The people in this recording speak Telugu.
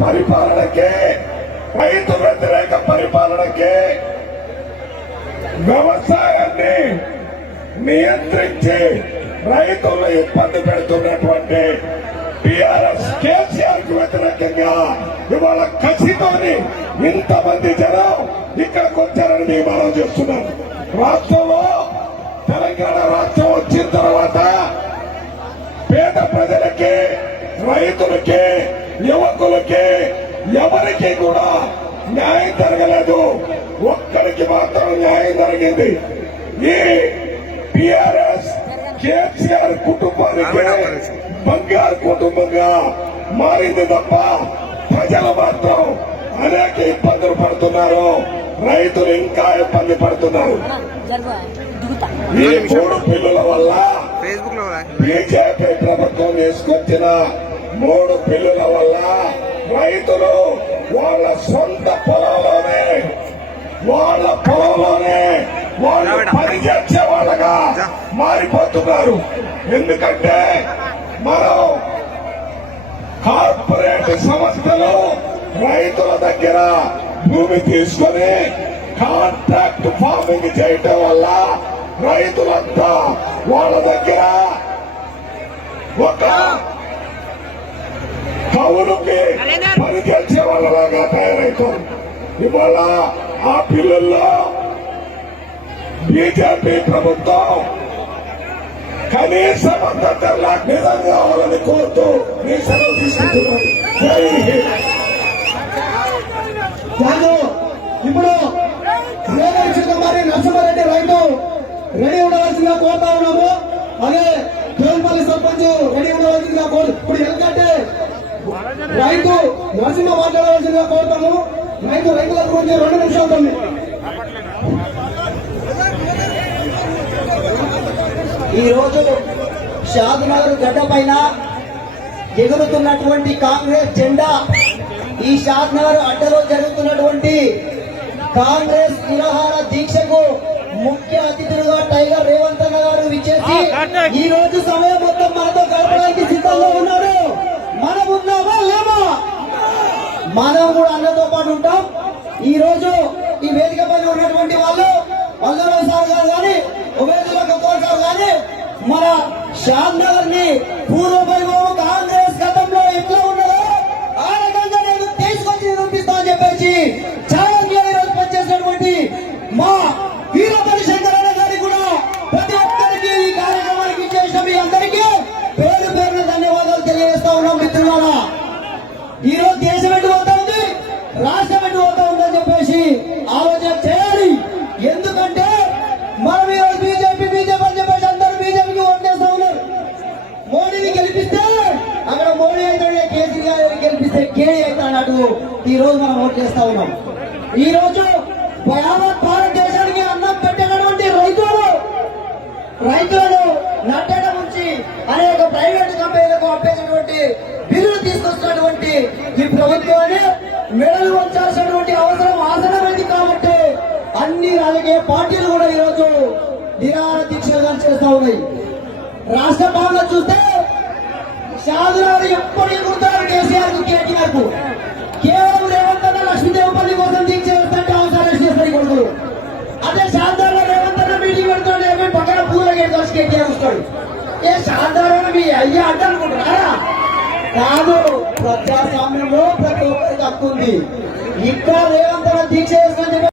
పరిపాలనకే రైతు వ్యతిరేక పరిపాలనకే వ్యవసాయాన్ని నియంత్రించి రైతులను ఇబ్బంది పెడుతున్నటువంటి టిఆర్ఎస్ కేసీఆర్కు వ్యతిరేకంగా ఇవాళ కసితోని ఇంతమంది జనం ఇక్కడికి వచ్చారని మేము మనం రాష్ట్రంలో తెలంగాణ రాష్ట్రం వచ్చిన తర్వాత పేద ప్రజలకి రైతులకి యువకులకి ఎవరికి కూడా న్యాయం జరగలేదు. ఒక్కరికి మాత్రం న్యాయం జరిగింది. ఈ టిఆర్ఎస్ కేసీఆర్ కుటుంబానికి బంగారు కుటుంబంగా మారింది తప్ప ప్రజలు మాత్రం అనేక ఇబ్బందులు పడుతున్నారు. రైతులు ఇంకా ఇబ్బంది పడుతున్నారు. ఈ మూడు పిల్లుల వల్ల బీజేపీ ప్రభుత్వం తీసుకొచ్చిన మూడు బిల్లుల వల్ల రైతులు వాళ్ళ సొంత పొలంలోనే వాళ్ళ పొలంలోనే వాళ్ళు పని చేసే వాళ్ళగా మారిపోతున్నారు. ఎందుకంటే మనం కార్పొరేట్ సంస్థలు రైతుల దగ్గర భూమి తీసుకొని కాంట్రాక్ట్ ఫార్మింగ్ చేయటం వల్ల రైతులంతా వాళ్ళ దగ్గర ఒక కవులకి పని చేసే వాళ్ళలాగా తయారవుతారు ఇవాళ ఆ పిల్లల్లో బీజేపీ ప్రభుత్వం కనీస మద్దతు నిజం కావాలని కోరుతూ మీ సెలవు తీసుకుంటున్నాను ఇప్పుడు రేవంత్ కుమారి నరసింహారెడ్డి రైతు రెడీ ఉండవలసిందిగా కోరుతా ఉన్నాము. రైతు నరసింహ మాట్లాడవలసిందిగా కోరుతాము రైతు రైతుల గురించి రెండు నిమిషాలు ఉంది ఈ రోజు షాద్నగర్ గడ్డ పైన ఎగురుతున్నటువంటి కాంగ్రెస్ జెండా ఈ షాద్నగర్ అడ్డలో జరుగుతున్నటువంటి కాంగ్రెస్ నిరాహార దీక్షకు ముఖ్య అతిథులుగా టైగర్ రేవంత్ అన్న గారు విచ్చేసి ఈ రోజు సమయం మనం కూడా అన్నతో పాటు ఉంటాం. ఈ రోజు ఈ వేదిక పైన ఉన్నటువంటి వాళ్ళు వల్లరావు సార్ గారు కానీ ఉభయదుల కపూర్ గారు కానీ మన శ్యామ్ నగర్ పూర్వ వైభవం కాంగ్రెస్ చేస్తే గే అవుతాడు ఈ రోజు మనం ఓట్ చేస్తా ఉన్నాం. ఈ రోజు యావత్ భారతదేశానికి అన్నం పెట్టినటువంటి రైతులు రైతులను నట్టడం నుంచి అనేక ప్రైవేట్ కంపెనీలకు అప్పేసినటువంటి బిల్లులు తీసుకొచ్చినటువంటి ఈ ప్రభుత్వాన్ని మెడలు వంచాల్సినటువంటి అవసరం ఆసనమైంది కాబట్టి అన్ని రాజకీయ పార్టీలు కూడా ఈరోజు నిరాహార దీక్ష చేస్తా ఉన్నాయి. రాష్ట్ర భావన చూస్తే షాదురావు ఎప్పుడు ఎగురుతారు కేసీఆర్కు కేటీఆర్కు కేవలం రేవంత్ అన్న లక్ష్మీదేవపల్లి కోసం దీక్ష చేస్తుంటే అవసరం చేస్తారు కొడుకులు. అదే శాంతారావు రేవంత్ అన్న మీటింగ్ పెడుతుంటే ఏమి పక్కన పూల గేట్ కేటీఆర్ వస్తాడు. ఏ శాంతారావు మీ అయ్యా అడ్డ అనుకుంటున్నారా? కాదు ప్రజాస్వామ్యంలో ప్రతి ఒక్కరికి హక్కు ఉంది. ఇంకా రేవంత్ అన్న దీక్ష చేస్తుంటే